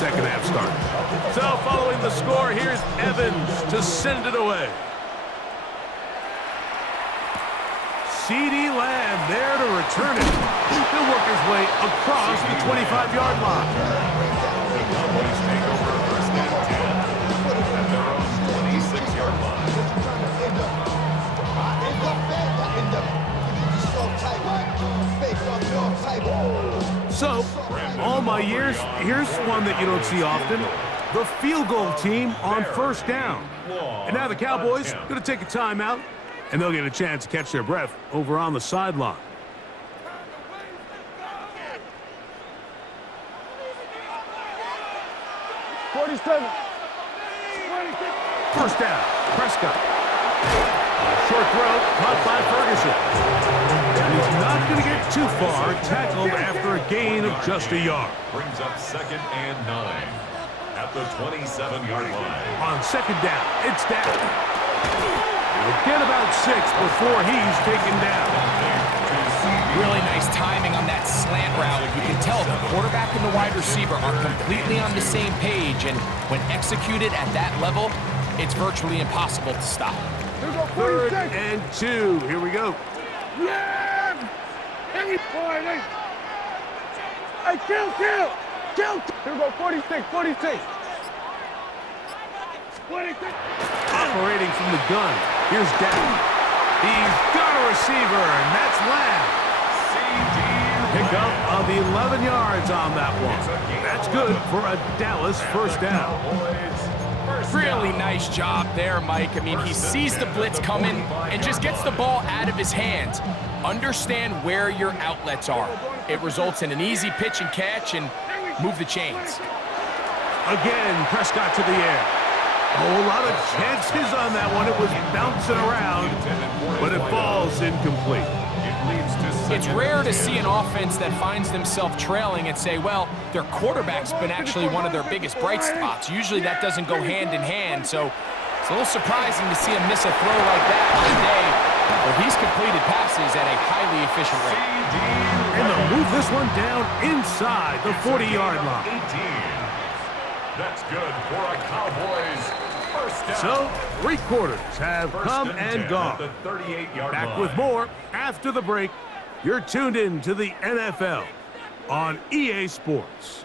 second half started. So following the score, here's Evans to send it away. CeeDee Lamb there to return it. He'll work his way across the 25-yard line. The Cowboys take over first and 10 at their own 26-yard line. So, all my years, here's one that you don't see often. The field goal team on first down. And now the Cowboys going to take a timeout, and they'll get a chance to catch their breath over on the sideline. First down, Prescott. Short throw, caught by Ferguson. And he's not going to get too far, tackled after a gain of just a yard. Brings up second and 9 at the 27-yard line. On second down, it's down. He'll get about 6 before he's taken down. Really nice timing on that slant route. You can tell the quarterback and the wide receiver are completely on the same page, and when executed at that level, it's virtually impossible to stop. Third and 2. Here we go. Yeah! Hey, boy, hey, kill! Here we go, 46. Operating from the gun. Here's Dak. He's got a receiver, and that's Lamb. Pick up of 11 yards on that one. That's good for a Dallas first down. Really nice job there, Mike. I mean, he sees the blitz coming and just gets the ball out of his hands. Understand where your outlets are. It results in an easy pitch and catch and move the chains. Again, Prescott to the air. A whole lot of chances on that one. It was bouncing around, but it falls incomplete. It's rare to see an offense that finds themselves trailing and say, well, their quarterback's been actually one of their biggest bright spots. Usually that doesn't go hand in hand, so it's a little surprising to see him miss a throw like that on a day where he's completed passes at a highly efficient rate. And they'll move this one down inside the 40-yard line. That's good for a Cowboys first down. So, 3 quarters have come and gone. Back with more after the break. You're tuned in to the NFL on EA Sports.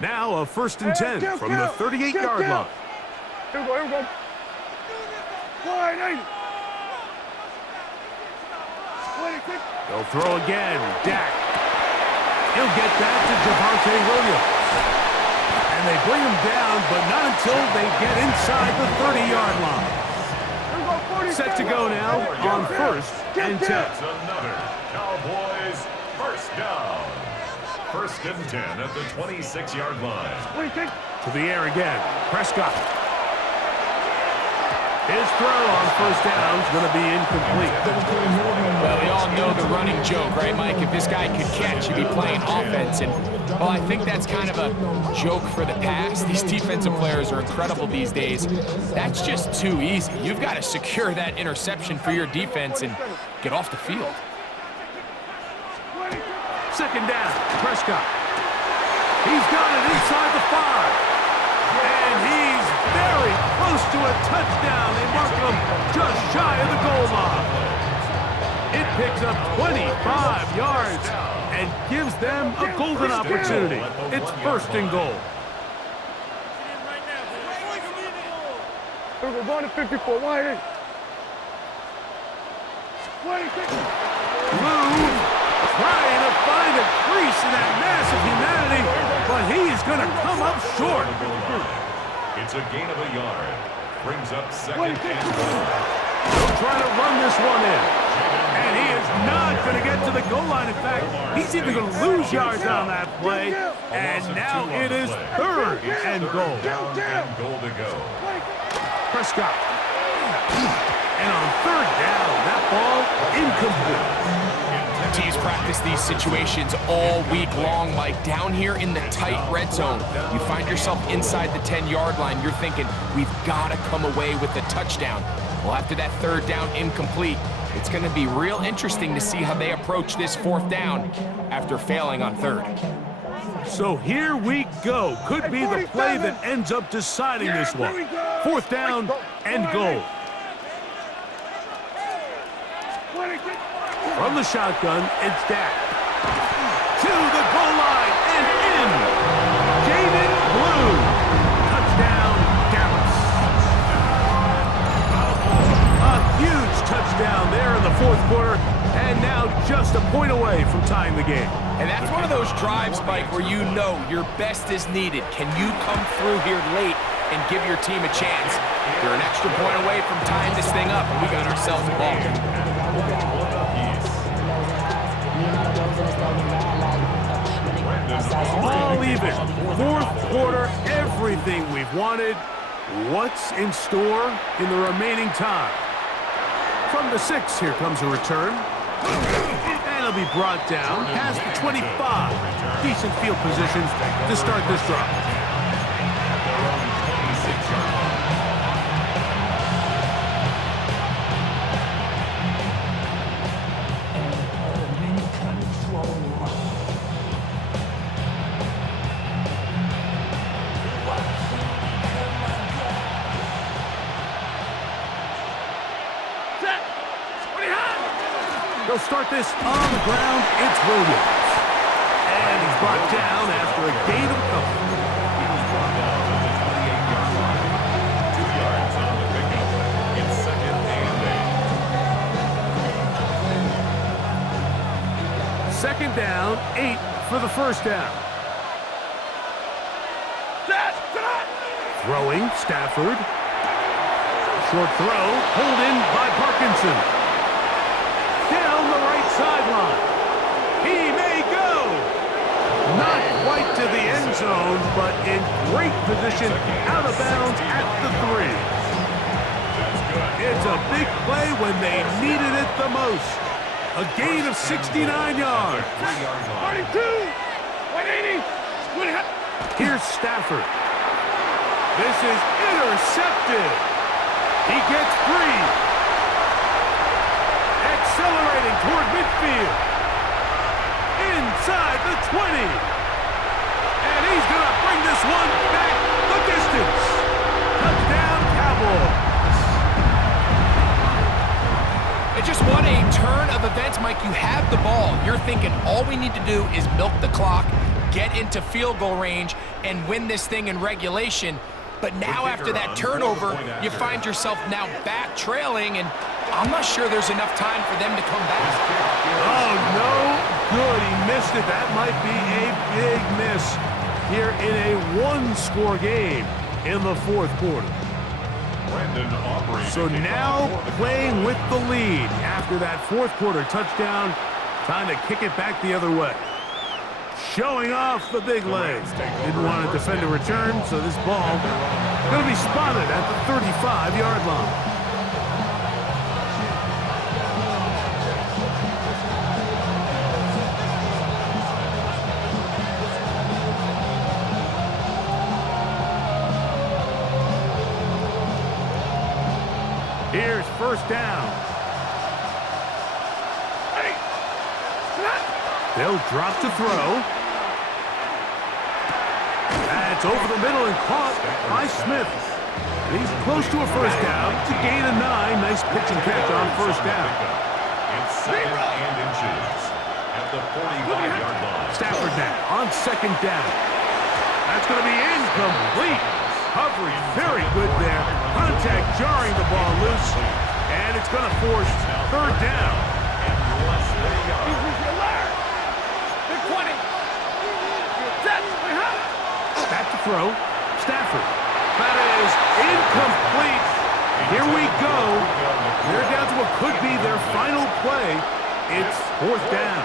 Now a first and 10 from the 38-yard line. Here we go. They'll throw again. Dak. He'll get that to Javonte Williams. And they bring him down, but not until they get inside the 30-yard line. Set to go now on first and 10. That's another Cowboys first down. First and 10 at the 26-yard line. To the air again. Prescott. His throw on first down is going to be incomplete. Well, we all know the running joke, right, Mike? If this guy could catch, he'd be playing offense. And, well, I think that's kind of a joke for the past. These defensive players are incredible these days. That's just too easy. You've got to secure that interception for your defense and get off the field. Second down, Prescott. He's got it inside the 5. And he's very close to a touchdown. They mark him just shy of the goal line. It picks up 25 yards and gives them a golden opportunity. It's first and goal. We're going to 54. Why? Lou trying to find a crease in that mass of humanity, but he's going to come up short. It's a gain of a yard. Brings up second and 1. He'll try to run this one in. And he is not going to get to the goal line. In fact, he's even going to lose yards on that play. And now it is third and goal. Down and goal to go. Prescott. And on third down, that ball incomplete. Teams practice these situations all week long, Mike. Down here in the tight red zone, you find yourself inside the 10-yard line. You're thinking, we've got to come away with the touchdown. Well, after that third down incomplete, It's going to be real interesting to see how they approach this 4th down after failing on 3rd. So here we go. Could be the play that ends up deciding this one. 4th down and goal. From the shotgun, it's Dak. To the goal line and in. Jaden Blue. Touchdown, Dallas. A huge touchdown there in the 4th quarter, and now just a point away from tying the game. And that's one of those drives, Mike, where you know your best is needed. Can you come through here late and give your team a chance? They're an extra point away from tying this thing up, and we got ourselves a ball. All even. 4th quarter, everything we've wanted. What's in store in the remaining time? From the 6, here comes a return. And it'll be brought down past the 25. Decent field position to start this drive. They'll start this on the ground. It's Williams. And he's brought down after a gain of a couple. He was brought down at the 28-yard line. 2 yards on the pickup. It's 2nd and 8. 2nd down, 8 for the 1st down. Throwing, Stafford. Short throw, pulled in by Parkinson. Down the right sideline. He may go. Not quite to the end zone, but in great position, out of bounds at the 3. It's a big play when they needed it the most. A gain of 69 yards. 42, 180. Here's Stafford. This is intercepted. He gets 3. Accelerating toward midfield. Inside the 20. And he's going to bring this one back the distance. Touchdown, Cowboys. And just what a turn of events, Mike. You have the ball. You're thinking all we need to do is milk the clock, get into field goal range, and win this thing in regulation. But now after that turnover, you find yourself now back trailing, and I'm not sure there's enough time for them to come back. Oh, no good. He missed it. That might be a big miss here in a 1-score game in the 4th quarter. So now playing with the lead after that 4th quarter touchdown, time to kick it back the other way. Showing off the big legs. Didn't want to defend a return, so this ball going to be spotted at the 35-yard line. Here's 1st down. They'll drop to throw. That's over the middle and caught by Smith. He's close to a 1st down. It's a gain of 9. Nice pitch and catch on 1st down. It's 2nd and inches at the 45-yard line. Stafford now on 2nd down. That's going to be incomplete. Coverage very good there. Contact jarring the ball loose. And it's going to force 3rd down. Back to throw. Stafford. That is incomplete. Here we go. They're down to what could be their final play. It's 4th down.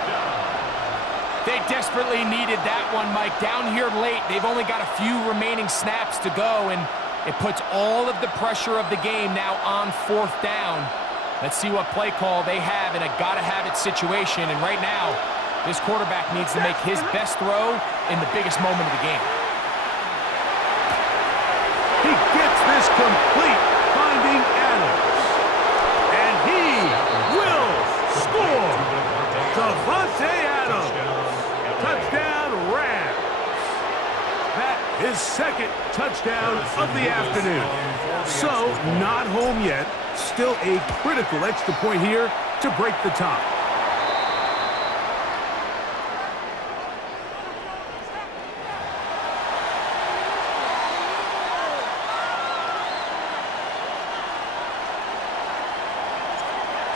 They desperately needed that one, Mike. Down here late, they've only got a few remaining snaps to go, and it puts all of the pressure of the game now on 4th down. Let's see what play call they have in a gotta-have-it situation, and right now, this quarterback needs to make his best throw in the biggest moment of the game. He gets this complete, finding Adams. And he will Devontae Adams. Touchdown, Rams. That is second touchdown of the afternoon. So, not home yet. Still a critical extra point here to break the tie.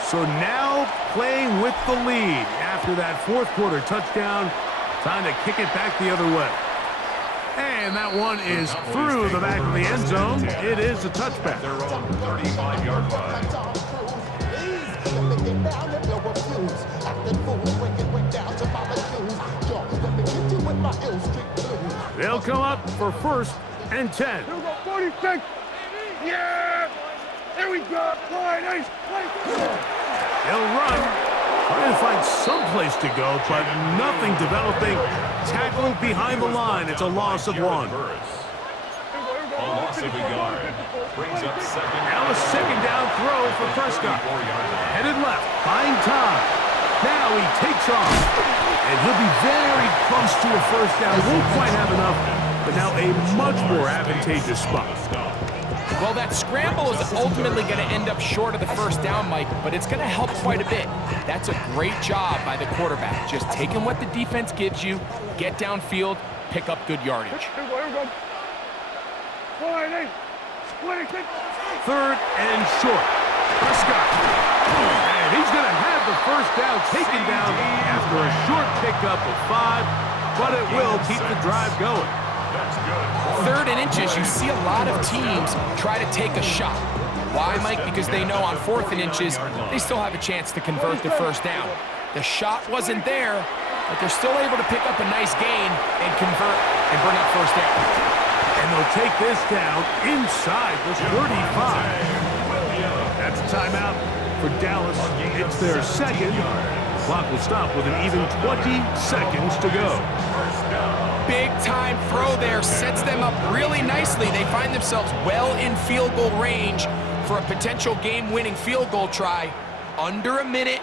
So now playing with the lead after that fourth quarter touchdown. Time to kick it back the other way. And that one is through the back of the end zone. It is a touchback. Their own 35-yard line. They'll come up for 1st and 10. Here we go, 46. Yeah! There we go. Line, They'll run, trying to find some place to go, but nothing developing. Tackling behind the line. It's a loss of 1. A loss of a yard. Brings up second. Now a second down throw for Prescott. Headed left, buying time. Now he takes off. And he'll be very close to a first down. Won't quite have enough, but now a much more advantageous spot. Well, that scramble is ultimately going to end up short of the first down, Mike, but it's going to help quite a bit. That's a great job by the quarterback. Just taking what the defense gives you, get downfield, pick up good yardage. Here we go. 26. 3rd and short. Prescott. And he's going to have the first down taken down after a short pickup of 5, but it will keep the drive going. 3rd and inches, you see a lot of teams try to take a shot. Why, Mike? Because they know on 4th and inches, they still have a chance to convert the first down. The shot wasn't there, but they're still able to pick up a nice gain and convert and bring up first down. And they'll take this down inside the 35. That's a timeout for Dallas. It's their second. The clock will stop with an even 20 seconds to go. Big-time throw there, sets them up really nicely. They find themselves well in field goal range for a potential game-winning field goal try. Under a minute.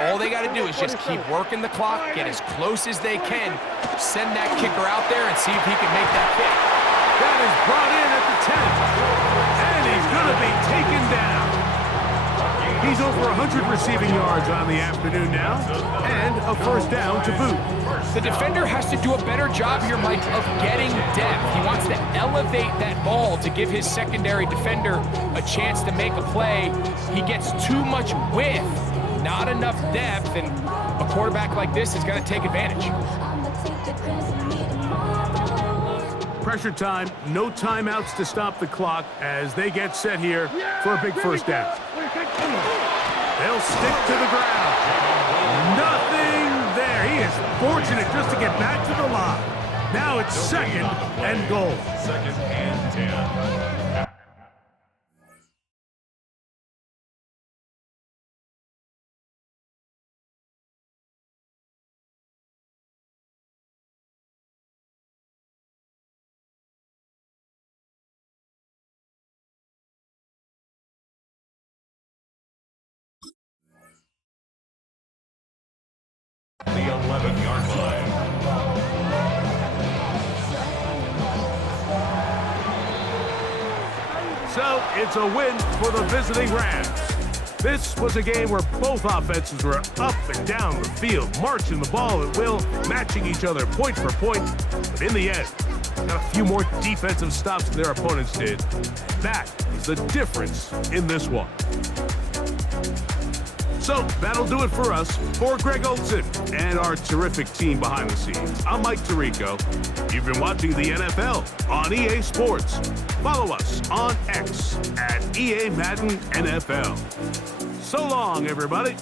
All they got to do is just keep working the clock, get as close as they can, send that kicker out there and see if he can make that kick. That is brought in at the 10. And he's going to be taken down. He's over 100 receiving yards on the afternoon now, and a first down to boot. The defender has to do a better job here, Mike, of getting depth. He wants to elevate that ball to give his secondary defender a chance to make a play. He gets too much width, not enough depth, and a quarterback like this is going to take advantage. Pressure time, no timeouts to stop the clock as they get set here for a big first down. They'll stick to the ground. Nothing there. He is fortunate just to get back to the line. Now it's 2nd and goal. 2nd and 10. The 11-yard line. So it's a win for the visiting Rams. This was a game where both offenses were up and down the field, marching the ball at will, matching each other point for point. But in the end, got a few more defensive stops than their opponents did. That is the difference in this one. So that'll do it for us. For Greg Olson and our terrific team behind the scenes, I'm Mike Tirico. You've been watching the NFL on EA Sports. Follow us on X at EA Madden NFL. So long, everybody.